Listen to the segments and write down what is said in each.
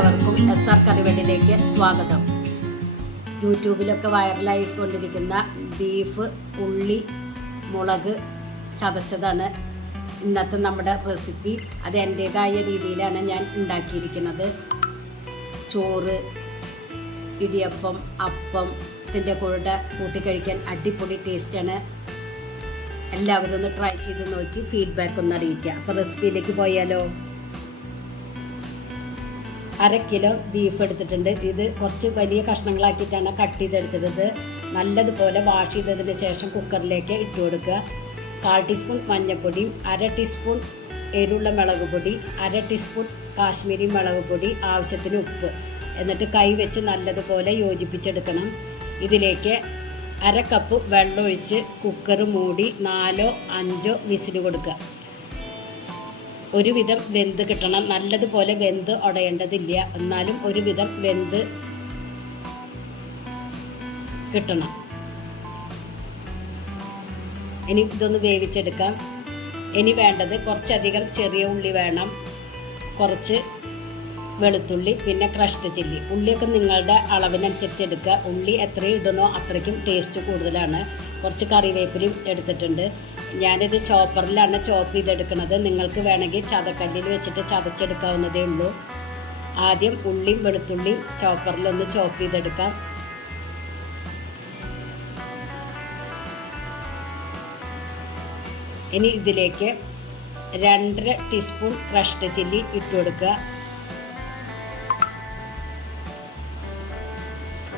എല്ലാവർക്കും SR കറിവെട്ടിലേക്ക് സ്വാഗതം. യൂട്യൂബിലൊക്കെ വൈറലായിക്കൊണ്ടിരിക്കുന്ന ബീഫ്, ഉള്ളി, മുളക് ചതച്ചതാണ് ഇന്നത്തെ നമ്മുടെ റെസിപ്പി. അത് എൻ്റേതായ രീതിയിലാണ് ഞാൻ ഉണ്ടാക്കിയിരിക്കുന്നത്. ചോറ്, ഇടിയപ്പം, അപ്പത്തിൻ്റെ കൂടെ കൂട്ടിക്കഴിക്കാൻ അടിപൊളി ടേസ്റ്റാണ്. എല്ലാവരും ഒന്ന് ട്രൈ ചെയ്ത് നോക്കി ഫീഡ്ബാക്ക് ഒന്ന് അറിയിക്കുക. അപ്പോൾ റെസിപ്പിയിലേക്ക് പോയാലോ. 1/2 കിലോ ബീഫ് എടുത്തിട്ടുണ്ട്. ഇത് കുറച്ച് വലിയ കഷ്ണങ്ങളാക്കിയിട്ടാണ് കട്ട് ചെയ്തെടുത്തിട്ടത്. നല്ലതുപോലെ വാഷ് ചെയ്തതിന് ശേഷം കുക്കറിലേക്ക് ഇട്ട് കൊടുക്കുക. 1/4 ടീസ്പൂൺ മഞ്ഞൾപ്പൊടിയും 1/2 ടീസ്പൂൺ എരിവുള്ള മുളക് പൊടി, 1/2 ടീസ്പൂൺ കാശ്മീരി മുളക് പൊടി, ആവശ്യത്തിന് ഉപ്പ്. എന്നിട്ട് കൈ വെച്ച് നല്ലതുപോലെ യോജിപ്പിച്ചെടുക്കണം. ഇതിലേക്ക് 1/2 കപ്പ് വെള്ളം ഒഴിച്ച് കുക്കർ മൂടി 4-5 വിസിൽ കൊടുക്കുക. ഒരുവിധം വെന്ത് കിട്ടണം. നല്ലതുപോലെ വെന്ത് ഉടയേണ്ടതില്ല, എന്നാലും ഒരുവിധം വെന്ത് കിട്ടണം. ഇനി ഇതൊന്ന് വേവിച്ചെടുക്കാം. ഇനി വേണ്ടത് കുറച്ചധികം ചെറിയ ഉള്ളി വേണം, കുറച്ച് വെളുത്തുള്ളി, പിന്നെ ക്രഷ്ഡ് ചില്ലി. ഉള്ളിയൊക്കെ നിങ്ങളുടെ അളവിനനുസരിച്ച് എടുക്കുക. ഉള്ളി എത്രയും ഇടണോ അത്രയ്ക്കും ടേസ്റ്റ് കൂടുതലാണ്. കുറച്ച് കറിവേപ്പിലയും എടുത്തിട്ടുണ്ട്. ഞാനിത് ചോപ്പറിലാണ് ചോപ്പ് ചെയ്തെടുക്കുന്നത്. നിങ്ങൾക്ക് വേണമെങ്കിൽ ചതക്കല്ലിൽ വെച്ചിട്ട് ചതച്ചെടുക്കാവുന്നതേ ഉള്ളൂ. ആദ്യം ഉള്ളിയും വെളുത്തുള്ളിയും ചോപ്പറിലൊന്ന് ചോപ്പ് ചെയ്തെടുക്കാം. ഇനി ഇതിലേക്ക് 2.5 ടീസ്പൂൺ ക്രഷ്ഡ് ചില്ലി ഇട്ട് കൊടുക്കുക.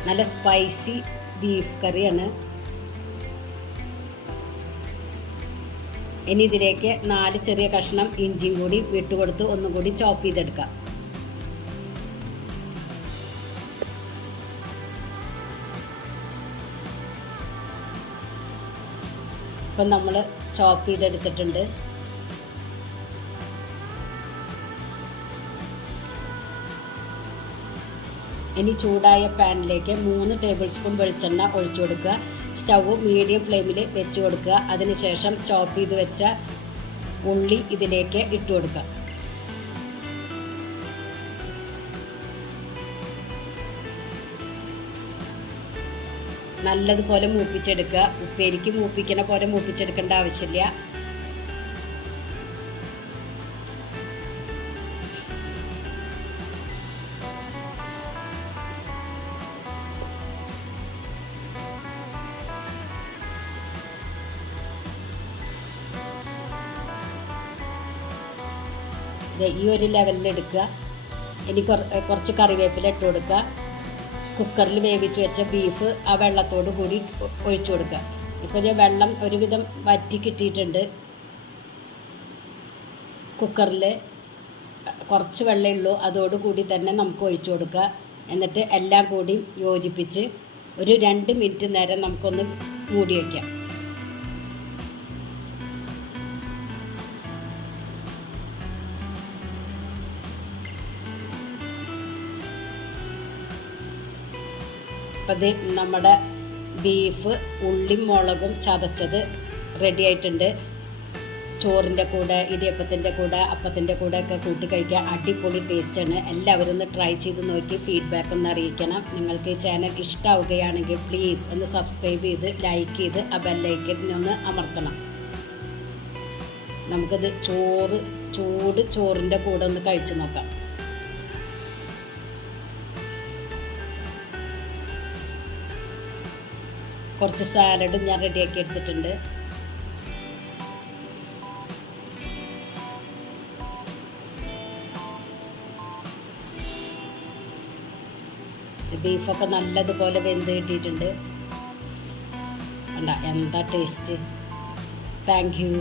നല്ല സ്പൈസി ബീഫ് കറിയാണ്. ഇനി ഇതിലേക്ക് 4 ചെറിയ കഷ്ണം ഇഞ്ചിയും കൂടി വിട്ടുകൊടുത്ത് ഒന്നും കൂടി ചോപ്പ് ചെയ്തെടുക്കാം. ഇപ്പം നമ്മൾ ചോപ്പ് ചെയ്തെടുത്തിട്ടുണ്ട്. ഇനി ചൂടായ പാനിലേക്ക് 3 ടേബിൾ സ്പൂൺ വെളിച്ചെണ്ണ ഒഴിച്ചു കൊടുക്കുക. സ്റ്റൗ മീഡിയം ഫ്ലെയിമിൽ വെച്ച് കൊടുക്കുക. അതിനുശേഷം ചോപ്പ് ചെയ്ത് വെച്ച ഉള്ളി ഇതിലേക്ക് ഇട്ട് കൊടുക്കുക. നല്ലതുപോലെ മൂപ്പിച്ചെടുക്കുക. ഉപ്പേരിക്ക് മൂപ്പിക്കണ പോലെ മൂപ്പിച്ചെടുക്കേണ്ട ആവശ്യമില്ല. ഈ ഒരു ലെവലിൽ എടുക്കുക. ഇനി കുറച്ച് കറിവേപ്പില ഇട്ട് കൊടുക്കുക. കുക്കറിൽ വേവിച്ച് വെച്ച ബീഫ് ആ വെള്ളത്തോട് കൂടി ഒഴിച്ചു കൊടുക്കുക. ഇപ്പോൾ ഞാൻ വെള്ളം ഒരുവിധം വറ്റി കിട്ടിയിട്ടുണ്ട്. കുക്കറിൽ കുറച്ച് വെള്ളമേ ഉള്ളൂ, അതോടുകൂടി തന്നെ നമുക്ക് ഒഴിച്ചു കൊടുക്കുക. എന്നിട്ട് എല്ലാം കൂടി യോജിപ്പിച്ച് ഒരു 2 മിനിറ്റ് നേരം നമുക്കൊന്ന് മൂടി വയ്ക്കാം. അപ്പം നമ്മുടെ ബീഫ്, ഉള്ളിയും മുളകും ചതച്ചത് റെഡി ആയിട്ടുണ്ട്. ചോറിൻ്റെ കൂടെ, ഇടിയപ്പത്തിൻ്റെ കൂടെ, അപ്പത്തിൻ്റെ കൂടെ ഒക്കെ കൂട്ടി കഴിക്കാൻ അടിപൊളി ടേസ്റ്റാണ്. എല്ലാവരും ഒന്ന് ട്രൈ ചെയ്ത് നോക്കി ഫീഡ്ബാക്ക് ഒന്ന് അറിയിക്കണം. നിങ്ങൾക്ക് ഈ ചാനൽ ഇഷ്ടമാവുകയാണെങ്കിൽ പ്ലീസ് ഒന്ന് സബ്സ്ക്രൈബ് ചെയ്ത് ലൈക്ക് ചെയ്ത് ആ ബെല്ലൈക്കനൊന്ന് അമർത്തണം. നമുക്കത് ചൂട് ചോറിൻ്റെ കൂടെ ഒന്ന് കഴിച്ച് നോക്കാം. കുറച്ച് സാലഡും ഞാൻ റെഡിയാക്കി എടുത്തിട്ടുണ്ട്. ബീഫൊക്കെ നല്ലതുപോലെ വെന്ത് കിട്ടിയിട്ടുണ്ട്. എന്താ ടേസ്റ്റ്. Thank you.